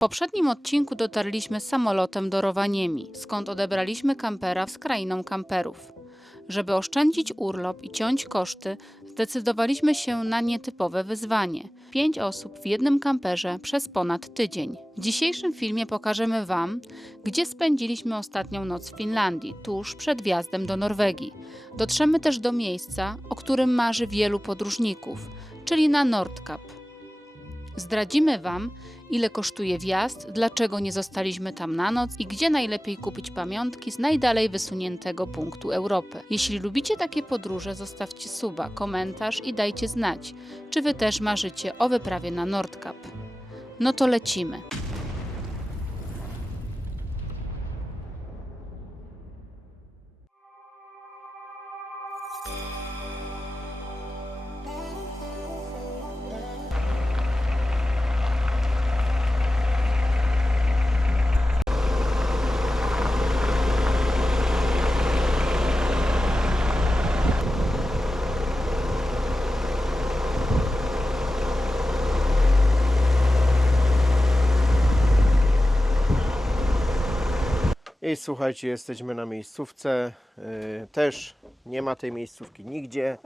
poprzednim odcinku dotarliśmy samolotem do Rowaniemi, skąd odebraliśmy kampera z krainą kamperów. Żeby oszczędzić urlop i ciąć koszty, zdecydowaliśmy się na nietypowe wyzwanie. Pięć osób w jednym kamperze przez ponad tydzień. W dzisiejszym filmie pokażemy Wam, gdzie spędziliśmy ostatnią noc w Finlandii, tuż przed wjazdem do Norwegii. Dotrzemy też do miejsca, o którym marzy wielu podróżników, czyli na Nordkap. Zdradzimy Wam, ile kosztuje wjazd, dlaczego nie zostaliśmy tam na noc i gdzie najlepiej kupić pamiątki z najdalej wysuniętego punktu Europy. Jeśli lubicie takie podróże, zostawcie suba, komentarz i dajcie znać, czy Wy też marzycie o wyprawie na Nordkap. No to lecimy. I słuchajcie, jesteśmy na miejscówce. Yy, też nie ma tej miejscówki nigdzie.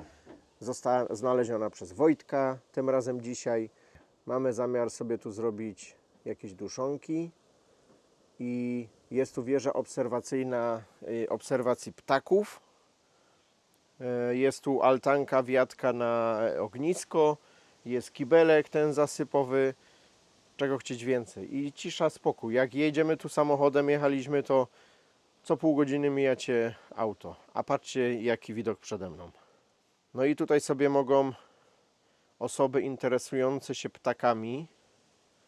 Została znaleziona przez Wojtka tym razem dzisiaj. Mamy zamiar sobie tu zrobić jakieś duszonki. I jest tu wieża obserwacyjna yy, obserwacji ptaków. Yy, Jest tu altanka, wiatka na ognisko. Jest kibelek ten zasypowy czego chcieć więcej. I cisza, spokój. Jak jedziemy tu samochodem, jechaliśmy to co pół godziny mijacie auto. A patrzcie jaki widok przede mną. No i tutaj sobie mogą osoby interesujące się ptakami.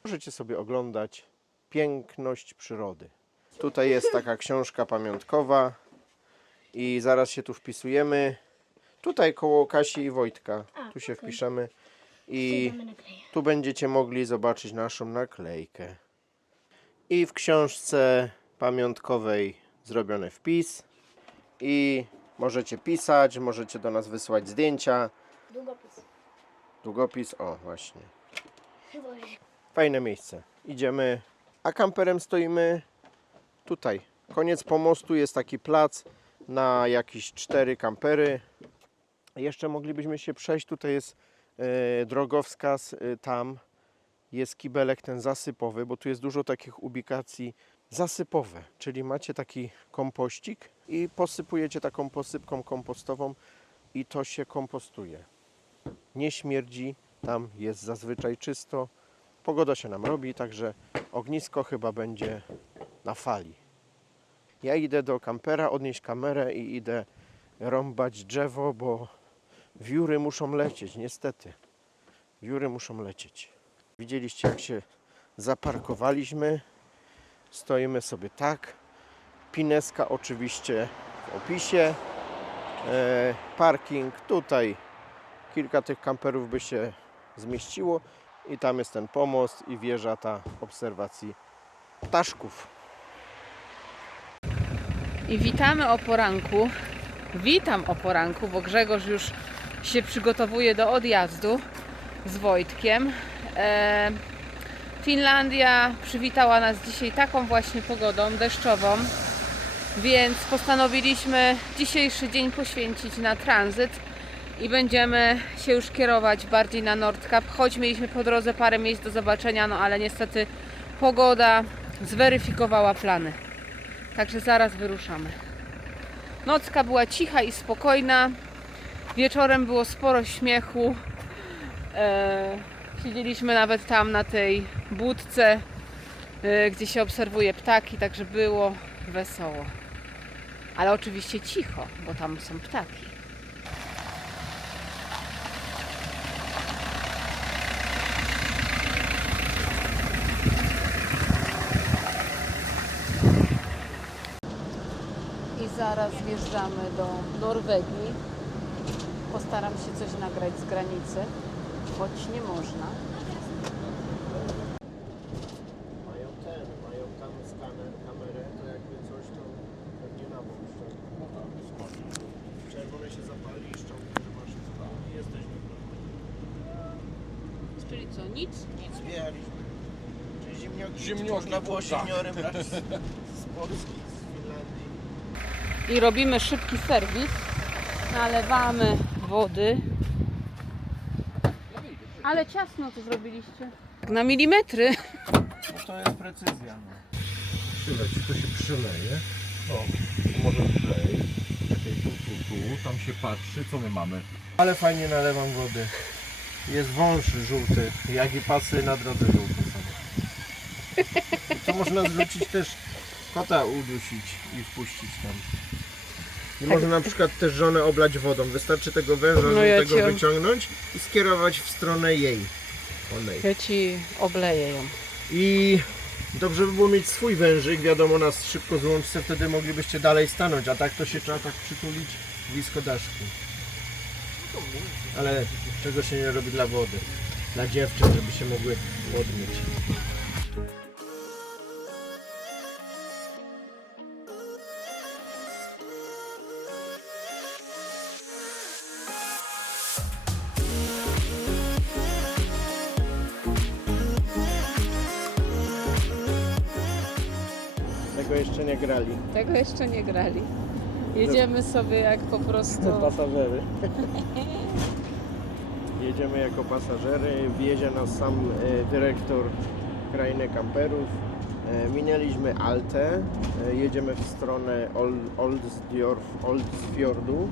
Możecie sobie oglądać piękność przyrody. Tutaj jest taka książka pamiątkowa i zaraz się tu wpisujemy. Tutaj koło Kasi i Wojtka. Tu się wpiszemy i tu będziecie mogli zobaczyć naszą naklejkę. I w książce pamiątkowej zrobiony wpis. I możecie pisać, możecie do nas wysłać zdjęcia. Długopis. Długopis, o właśnie. Fajne miejsce. Idziemy, a kamperem stoimy tutaj. Koniec pomostu jest taki plac na jakieś cztery kampery. Jeszcze moglibyśmy się przejść. Tutaj jest drogowskaz, e, tam jest kibelek ten zasypowy, bo tu jest dużo takich ubikacji zasypowe, czyli macie taki kompościk i posypujecie taką posypką kompostową i to się kompostuje. Nie śmierdzi, tam jest zazwyczaj czysto. Pogoda się nam robi, także ognisko chyba będzie na fali. Ja idę do kampera, odnieść kamerę i idę rąbać drzewo, bo wióry muszą lecieć, niestety. Wióry muszą lecieć. Widzieliście, jak się zaparkowaliśmy. Stoimy sobie tak. Pineska oczywiście w opisie. E, parking tutaj. Kilka tych kamperów by się zmieściło. I tam jest ten pomost i wieża ta obserwacji ptaszków. I witamy o poranku. Witam o poranku, bo Grzegorz już się przygotowuje do odjazdu z Wojtkiem. E, Finlandia przywitała nas dzisiaj taką właśnie pogodą deszczową, więc postanowiliśmy dzisiejszy dzień poświęcić na tranzyt i będziemy się już kierować bardziej na Nordkap, choć mieliśmy po drodze parę miejsc do zobaczenia, no ale niestety pogoda zweryfikowała plany. Także zaraz wyruszamy. Nocka była cicha i spokojna. Wieczorem było sporo śmiechu. E, siedzieliśmy nawet tam na tej budce, e, gdzie się obserwuje ptaki, także było wesoło. Ale oczywiście cicho, bo tam są ptaki. I zaraz wjeżdżamy do Norwegii. Postaram się coś nagrać z granicy, choć nie można. Mają ten, mają tam skaner, kamerę, to jakby coś to pewnie na bok Czerwone się zapali i szczątnie, że masz i jesteśmy. Czyli co, nic? Nic, wjechaliśmy. Czyli zimno Ziemnioki. Ziemnioki, Można było tak. ziemniory brać z, z Polski, z Finlandii. I robimy szybki serwis. Nalewamy wody. Ale ciasno to zrobiliście. Na milimetry. No to jest precyzja. No. Przyleć, to się przyleje. O, tu może wlej. Czekaj, tu, tu, tu, tam się patrzy. Co my mamy? Ale fajnie nalewam wody. Jest wąż żółty, jak i pasy na drodze żółte są. To można zrzucić też kota udusić i wpuścić tam. I można na przykład też żonę oblać wodą. Wystarczy tego węża No ja cię- wyciągnąć i skierować w stronę jej. Onej. Ja ci obleję ją. I dobrze by było mieć swój wężyk, wiadomo nas szybko złączce, wtedy moglibyście dalej stanąć, a tak to się trzeba tak przytulić blisko daszku. Ale czego się nie robi dla wody? Dla dziewczyn, żeby się mogły podmieć. Tego jeszcze nie grali. Jedziemy sobie jak po prostu. pasażery. Jedziemy jako pasażery, wiezie nas sam e, dyrektor krainy kamperów. E, Minęliśmy Altę, e, jedziemy w stronę Ol- Oldsdorf, Oldsfjordu.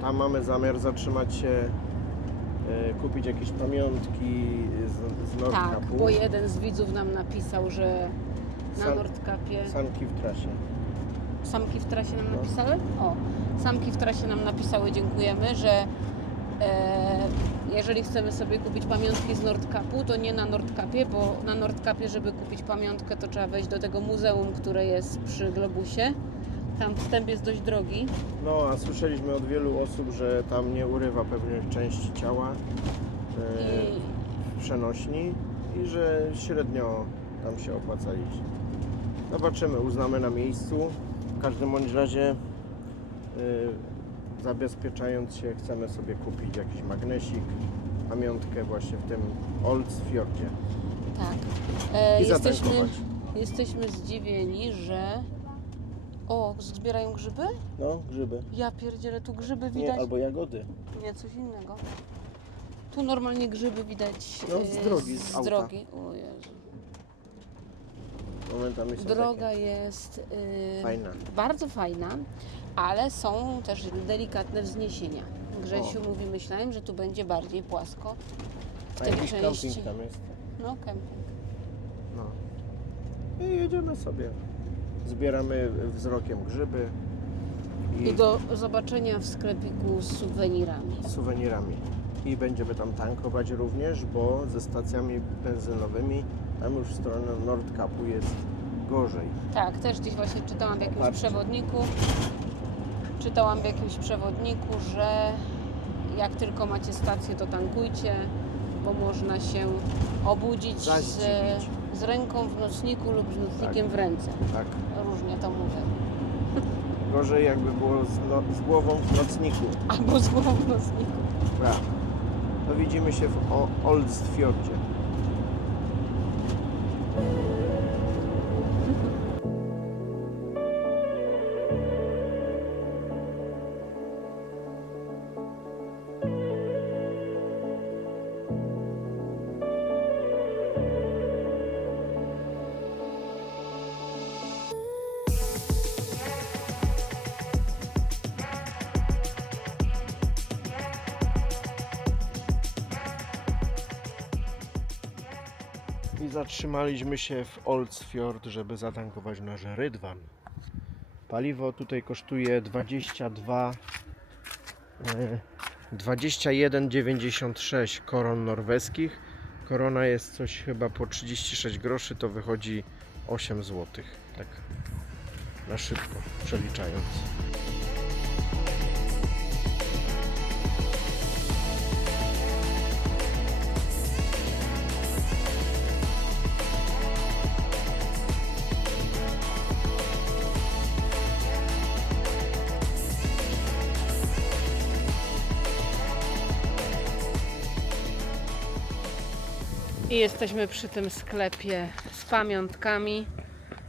Tam mamy zamiar zatrzymać się, e, kupić jakieś pamiątki z, z Tak, Nordkapu. bo jeden z widzów nam napisał, że na Sam- Nordkapie. Sanki w trasie. Samki w trasie nam No. napisały? O, samki w trasie nam napisały, dziękujemy, że e, jeżeli chcemy sobie kupić pamiątki z Nordkapu, to nie na Nordkapie, bo na Nordkapie, żeby kupić pamiątkę, to trzeba wejść do tego muzeum, które jest przy Globusie. Tam wstęp jest dość drogi. No, a słyszeliśmy od wielu osób, że tam nie urywa pewnych części ciała e, I w przenośni i że średnio tam się opłaca iść. Zobaczymy, uznamy na miejscu. W każdym bądź razie y, zabezpieczając się chcemy sobie kupić jakiś magnesik, pamiątkę właśnie w tym Oldsfjordzie tak. E, i jesteśmy, zatankować. jesteśmy zdziwieni, że... O, zbierają grzyby? No, grzyby. Ja pierdzielę, tu grzyby Nie, widać. albo jagody. Nie, coś innego. Tu normalnie grzyby widać No, z e, drogi, z z auta. drogi. O Jezu. Momentami są Droga jest y, Fajna. bardzo fajna, ale są też delikatne wzniesienia. Grzesiu mówi, myślałem, że tu będzie bardziej płasko. W takie. A tej jakiś części. camping tam jest. No, kemping. No. I jedziemy sobie. Zbieramy wzrokiem grzyby i, I do zobaczenia w sklepiku z suwenirami. suwenirami. I będziemy tam tankować również, bo ze stacjami benzynowymi tam już w stronę Nordkapu jest gorzej. Tak, też gdzieś właśnie czytałam w jakimś Popatrzcie. przewodniku, czytałam w jakimś przewodniku, że jak tylko macie stację, to tankujcie, bo można się obudzić z, Zaździwić. z ręką w nocniku lub z nocnikiem w ręce. Tak. Różnie to mówię. Gorzej jakby było z, no, z głową w nocniku. Albo z głową w nocniku. Prawda. To widzimy się w o- Oldsfjordzie. Zatrzymaliśmy się w Oldsfjord, żeby zatankować nasz Rydwan. Paliwo tutaj kosztuje 22 e, 21,96 koron norweskich. Korona jest coś chyba po 36 groszy, to wychodzi 8 zł. Tak na szybko przeliczając. I jesteśmy przy tym sklepie z pamiątkami.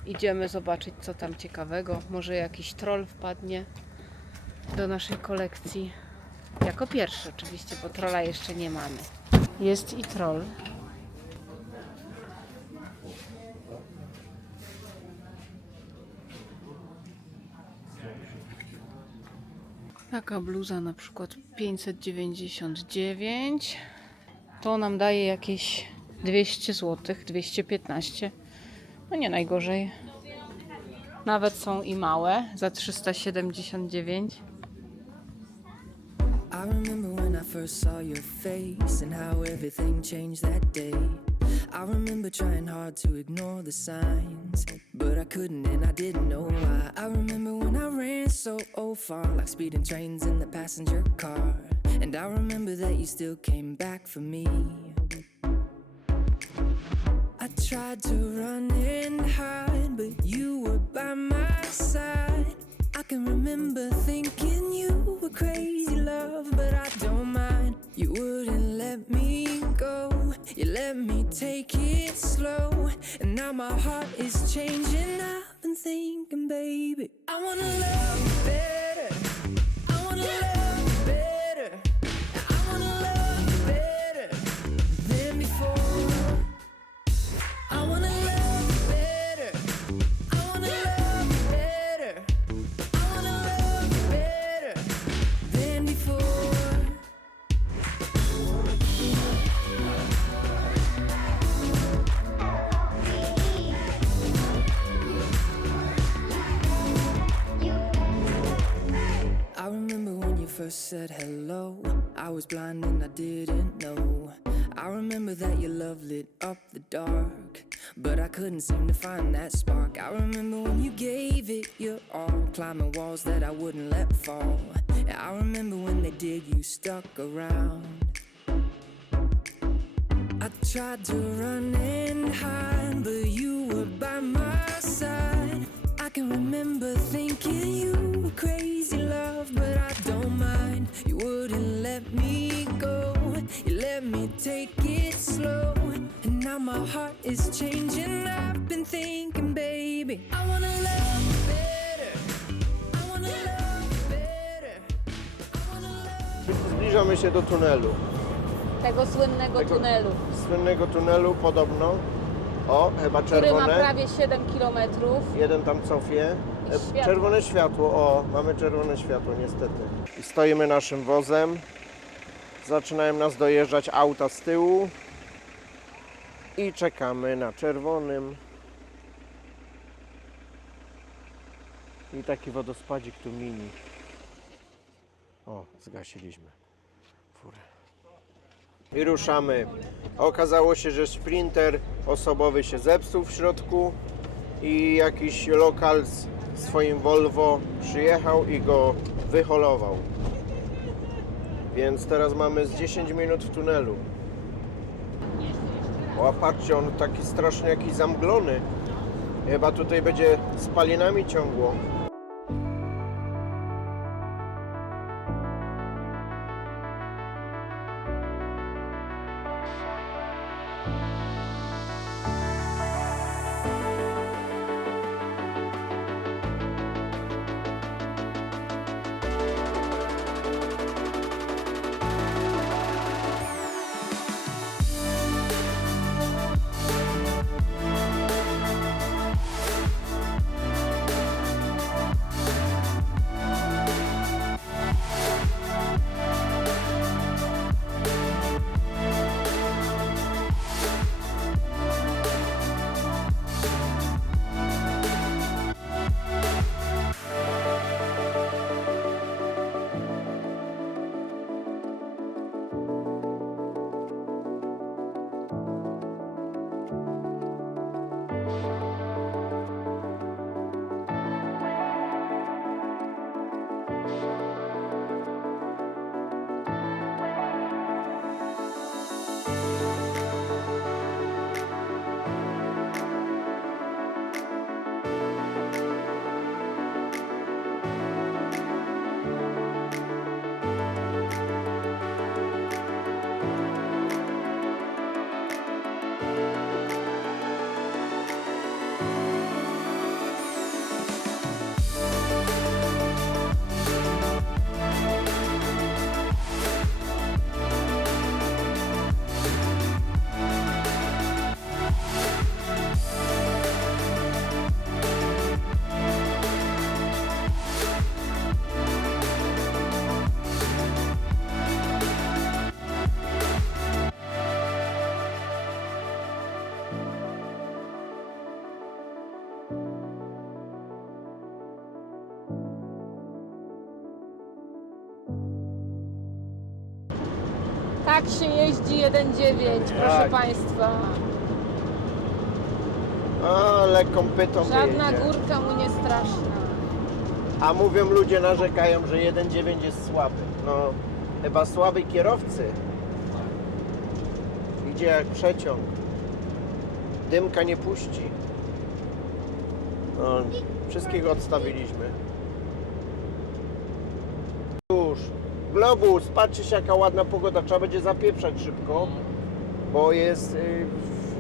Idziemy zobaczyć, co tam ciekawego. Może jakiś troll wpadnie do naszej kolekcji. Jako pierwszy oczywiście, bo trolla jeszcze nie mamy. Jest i troll. Taka bluza na przykład 599. To nam daje jakieś 200 zł, 215. No nie najgorzej. Nawet są i małe za 379. I remember when I first saw your face and how everything changed that day. I remember trying hard to ignore the signs, but I couldn't and I didn't know why. I remember when I ran so far, like speeding trains in the passenger car. And I remember that you still came back for me. Tried to run and hide, but you were by my side. I can remember thinking you were crazy love, but I don't mind. You wouldn't let me go, you let me take it slow. And now my heart is changing. I've been thinking, baby, I wanna love first said hello. I was blind and I didn't know. I remember that your love lit up the dark, but I couldn't seem to find that spark. I remember when you gave it your all, climbing walls that I wouldn't let fall. I remember when they did, you stuck around. I tried to run and hide, but you were by my side. I can remember thinking you were crazy love, but I don't mind. You wouldn't let me go, you let me take it slow. And now my heart is changing. I've been thinking, baby, I wanna love you better. I wanna love you better. I wanna love Zbliżamy się do tunelu. Tego słynnego Tego- tunelu, Słynnego tunelu podobno. O, chyba który ma czerwone. prawie 7 km. Jeden tam cofie. E, światło. Czerwone światło, o, mamy czerwone światło niestety. I stoimy naszym wozem. Zaczynają nas dojeżdżać auta z tyłu. I czekamy na czerwonym. I taki wodospadzik tu mini. O, zgasiliśmy. I ruszamy. Okazało się, że sprinter osobowy się zepsuł w środku i jakiś lokal z swoim Volvo przyjechał i go wyholował. Więc teraz mamy z 10 minut w tunelu. O, patrzcie, on taki strasznie jakiś zamglony. Chyba tutaj będzie spalinami ciągło. Się jeździ 1.9, proszę. Państwa. A, lekką pytą Żadna górka mu nie straszna. A mówią ludzie, narzekają, że 1.9 jest słaby. No, chyba słaby kierowcy. Idzie jak przeciąg. Dymka nie puści. No, wszystkiego odstawiliśmy. Już. Globus, patrzcie się jaka ładna pogoda. Trzeba będzie zapieprzać szybko, bo jest y,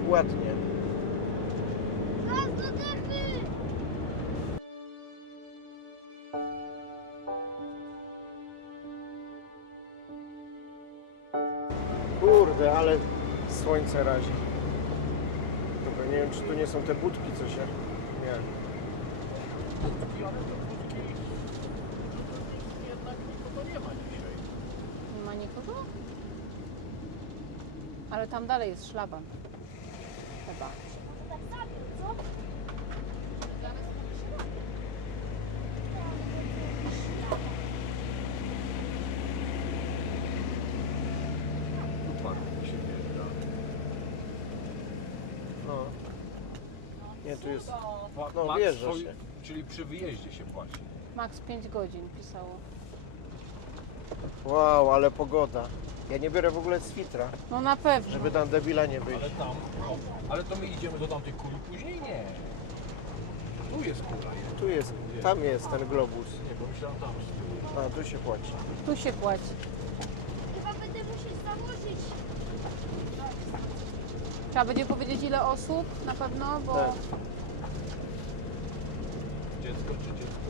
ładnie. Kurde, ale słońce razi. Dobra, nie wiem, czy tu nie są te budki, co się... Nie. Nie ma nikogo? Ale tam dalej jest szlaban. Chyba. No. Nie, tu jest... No, max wjeżdża się. Czyli przy wyjeździe się płaci. Max 5 godzin pisało. Wow, ale pogoda. Ja nie biorę w ogóle switra, No na pewno. żeby tam debila nie być. Ale tam, o, ale to my idziemy do tamtej kuli później? Nie. Tu jest kula. nie? Tu jest, tam jest ten globus. Nie, bo myślałem tam. A, tu się płaci. Tu się płaci. Chyba będę musieć założyć. Trzeba będzie powiedzieć ile osób na pewno, bo Tak. Dziecko czy dziecko?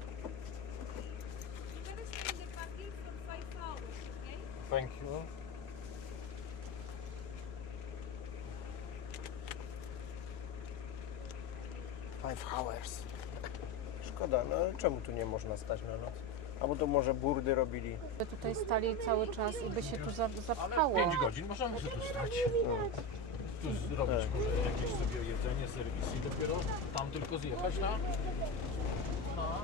można stać na noc? Albo to może burdy robili. by tutaj stali cały czas i by się tu za- Ale zapchało. 5 godzin możemy sobie tu stać. Tu zrobić Tak. może jakieś sobie jedzenie, serwis i dopiero tam tylko zjechać na... na...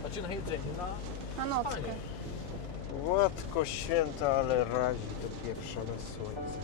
Znaczy na jedzenie, na Na nockę. spanie. Matko święta, ale razi to pieprzone słońce.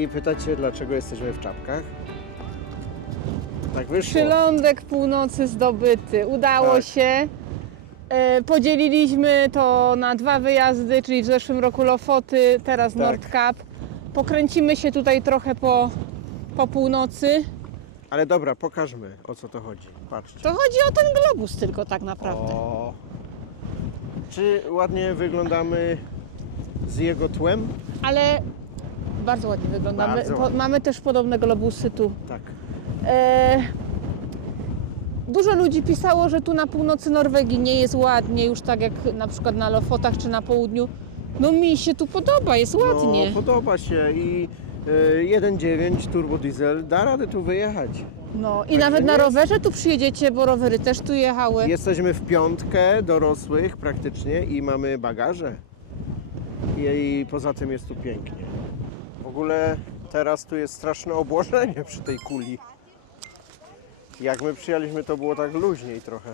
I pytacie, dlaczego jesteśmy w czapkach? Tak wyszło. Przylądek północy zdobyty. Udało Tak. się. E, Podzieliliśmy to na dwa wyjazdy, czyli w zeszłym roku Lofoty, teraz Tak. Nordkap. Pokręcimy się tutaj trochę po, po północy. Ale dobra, pokażmy o co to chodzi. Patrzcie. To chodzi o ten globus tylko tak naprawdę. O. Czy ładnie wyglądamy z jego tłem? Ale bardzo ładnie wyglądamy. Bardzo ładnie. mamy też podobne globusy tu. Tak. E, dużo ludzi pisało, że tu na północy Norwegii nie jest ładnie, już tak jak na przykład na Lofotach czy na południu. No mi się tu podoba, jest ładnie. No, podoba się i Yy, 1.9 turbo diesel da radę tu wyjechać. No i Także nawet na jest- rowerze tu przyjedziecie, bo rowery też tu jechały. Jesteśmy w piątkę dorosłych praktycznie i mamy bagaże. I, I poza tym jest tu pięknie. Ogóle teraz tu jest straszne obłożenie przy tej kuli. Jak my przyjechaliśmy, to było tak luźniej trochę.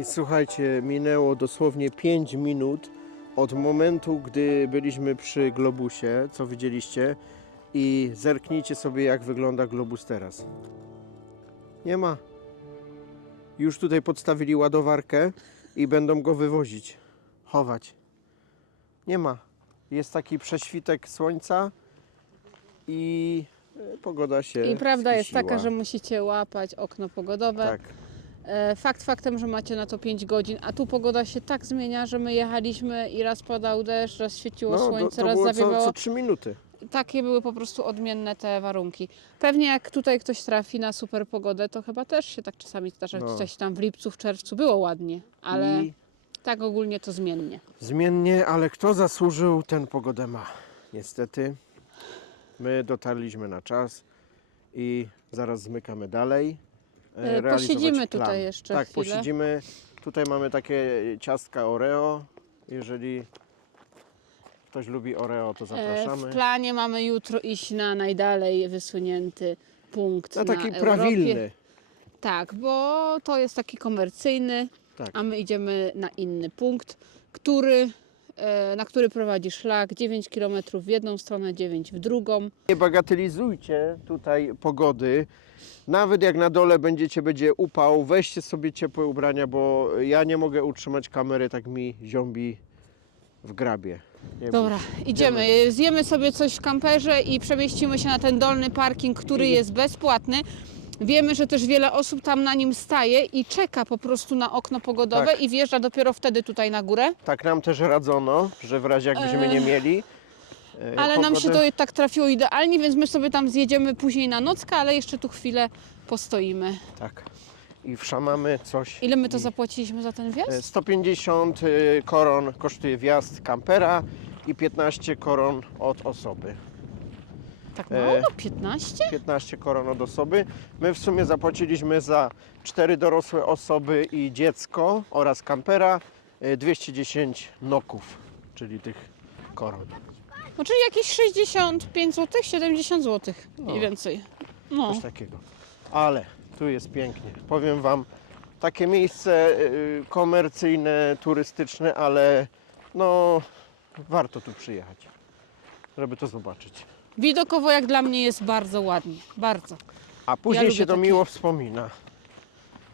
I słuchajcie, minęło dosłownie 5 minut od momentu, gdy byliśmy przy globusie, co widzieliście, i zerknijcie sobie, jak wygląda globus teraz. Nie ma. Już tutaj podstawili ładowarkę i będą go wywozić, chować. Nie ma. Jest taki prześwitek słońca i e, pogoda się. I prawda jest skisiła. taka, że musicie łapać okno pogodowe. Tak. E, Fakt faktem, że macie na to 5 godzin, a tu pogoda się tak zmienia, że my jechaliśmy i raz padał deszcz, raz świeciło No, słońce, to raz było co, zawiewało. co 3 minuty. Takie były po prostu odmienne te warunki. Pewnie jak tutaj ktoś trafi na super pogodę, to chyba też się tak czasami zdarza, No. gdzieś tam w lipcu, w czerwcu było ładnie, ale I tak ogólnie to zmiennie. Zmiennie, ale kto zasłużył, ten pogodę ma. Niestety. My dotarliśmy na czas i zaraz zmykamy dalej. E, E, realizować posiedzimy tutaj plan. jeszcze Tak, chwilę. posiedzimy. Tutaj mamy takie ciastka Oreo. Jeżeli ktoś lubi Oreo, to E, zapraszamy. W planie mamy jutro iść na najdalej wysunięty punkt No na taki Europie. prawilny. Tak, bo to jest taki komercyjny, Tak. a my idziemy na inny punkt, który, na który prowadzi szlak 9 km w jedną stronę, 9 w drugą. Nie bagatelizujcie tutaj pogody. Nawet jak na dole będziecie, będzie upał, weźcie sobie ciepłe ubrania, bo ja nie mogę utrzymać kamery, tak mi ziąbi w grabie. Nie Dobra, idziemy. Zjemy sobie coś w kamperze i przemieścimy się na ten dolny parking, który jest bezpłatny. Wiemy, że też wiele osób tam na nim staje i czeka po prostu na okno pogodowe Tak. i wjeżdża dopiero wtedy tutaj na górę. Tak nam też radzono, że w razie jakbyśmy nie mieli. e, Ale nam się pogody- to tak trafiło idealnie, więc my sobie tam zjedziemy później na nockę, ale jeszcze tu chwilę postoimy. Tak. I wszamamy coś. Ile my to i- zapłaciliśmy za ten e, wjazd? 150 e, koron kosztuje wjazd kampera i 15 koron od osoby. Tak e, mało? 15? 15 koron od osoby. My w sumie zapłaciliśmy za 4 dorosłe osoby i dziecko oraz kampera e, 210 noków, czyli tych koron. No, czyli jakieś 65 zł, 70 zł, mniej No. więcej. No. Coś takiego. Ale tu jest pięknie. Powiem Wam, takie miejsce y, komercyjne, turystyczne, ale no warto tu przyjechać, żeby to zobaczyć. Widokowo jak dla mnie jest bardzo ładnie, bardzo. A później lubię się to takie- miło wspomina.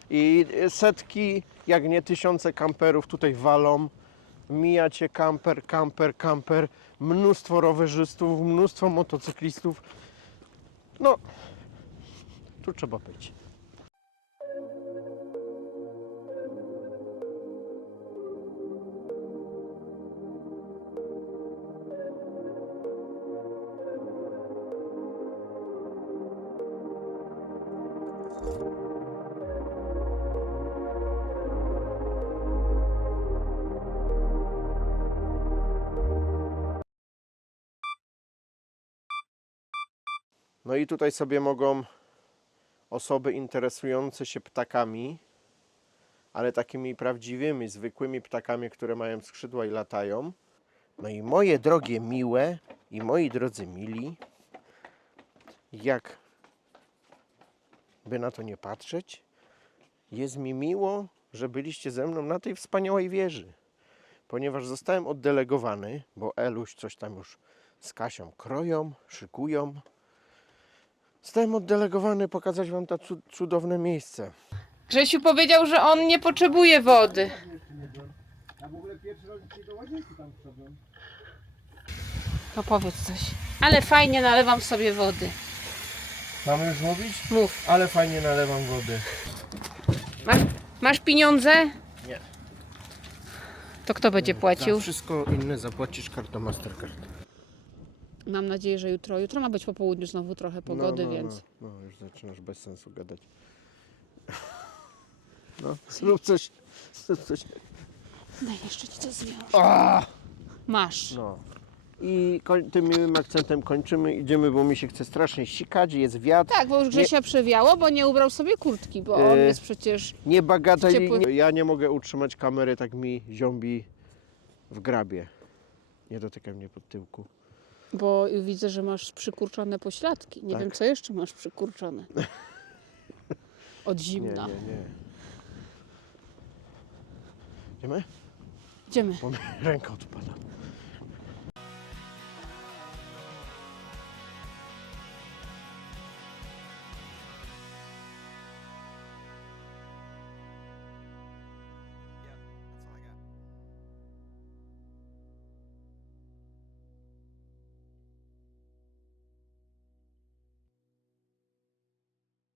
I y, setki, jak nie tysiące kamperów tutaj walą. Mijacie kamper, kamper, kamper. Mnóstwo rowerzystów, mnóstwo motocyklistów. No, tu trzeba być. I tutaj sobie mogą osoby interesujące się ptakami, ale takimi prawdziwymi, zwykłymi ptakami, które mają skrzydła i latają. No i moje drogie miłe i moi drodzy mili, jak by na to nie patrzeć, jest mi miło, że byliście ze mną na tej wspaniałej wieży, ponieważ zostałem oddelegowany, bo Eluś coś tam już z Kasią kroją, szykują. Zostałem oddelegowany pokazać Wam to cu- cudowne miejsce. Grzesiu powiedział, że on nie potrzebuje wody. Ja w ogóle pierwszy raz do łazienki tam wszedłem. No powiedz coś. Ale fajnie nalewam sobie wody. Mamy już mówić? Mów. Ale fajnie nalewam wody. Masz, masz pieniądze? Nie. To kto będzie płacił? Za wszystko inne zapłacisz kartą Mastercard. Mam nadzieję, że jutro. Jutro ma być po południu znowu trochę pogody, no, no, więc. No, no, już zaczynasz bez sensu gadać. No, zrób coś. Zrób coś. Daj jeszcze ci coś zwiąż. A! Masz. No. I tym miłym akcentem kończymy. Idziemy, bo mi się chce strasznie sikać, jest wiatr. Tak, bo już Grzesia przewiało, bo nie ubrał sobie kurtki, bo on Yy. jest przecież. Nie bagateli. Ciepły- Nie, ja nie mogę utrzymać kamery, tak mi ziąbi w grabie. Nie dotykaj mnie pod tyłku. Bo widzę, że masz przykurczone pośladki. Nie Tak. wiem, co jeszcze masz przykurczone. Od Nie, zimna. nie, nie. Idziemy? Idziemy. Bo mi ręka odpada.